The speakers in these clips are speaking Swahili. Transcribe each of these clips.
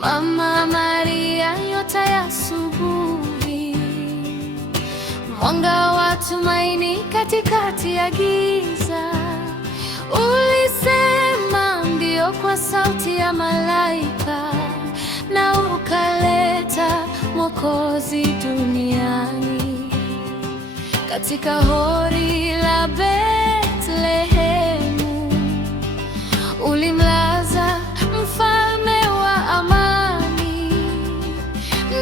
Mama Maria, nyota ya asubuhi, mwanga wa tumaini katikati ya giza. Ulisema ndio kwa sauti ya malaika, na ukaleta Mwokozi duniani. Katika hori la Bethlehemu ulimlaza mfalme wa amani,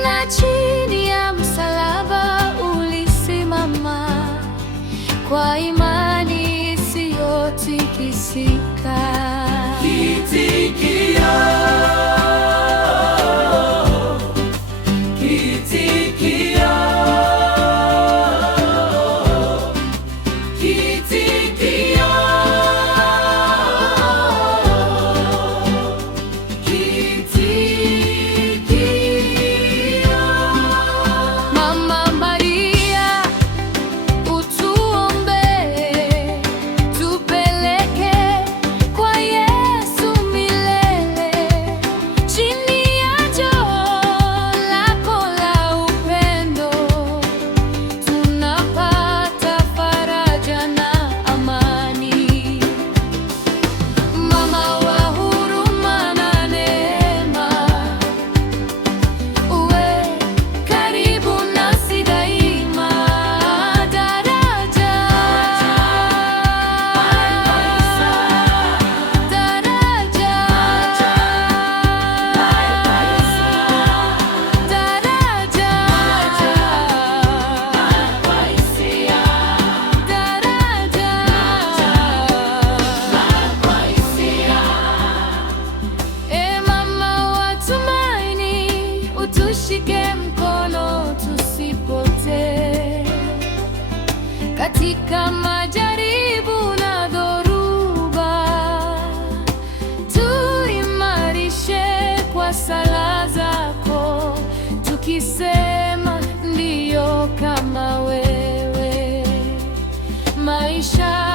na chini ya msalaba ulisimama kwa imani isiyotikisika. Tushike mkono tusipotee katika majaribu na dhoruba, tuimarishe kwa sala zako, tukisema ndiyo kama wewe. Maisha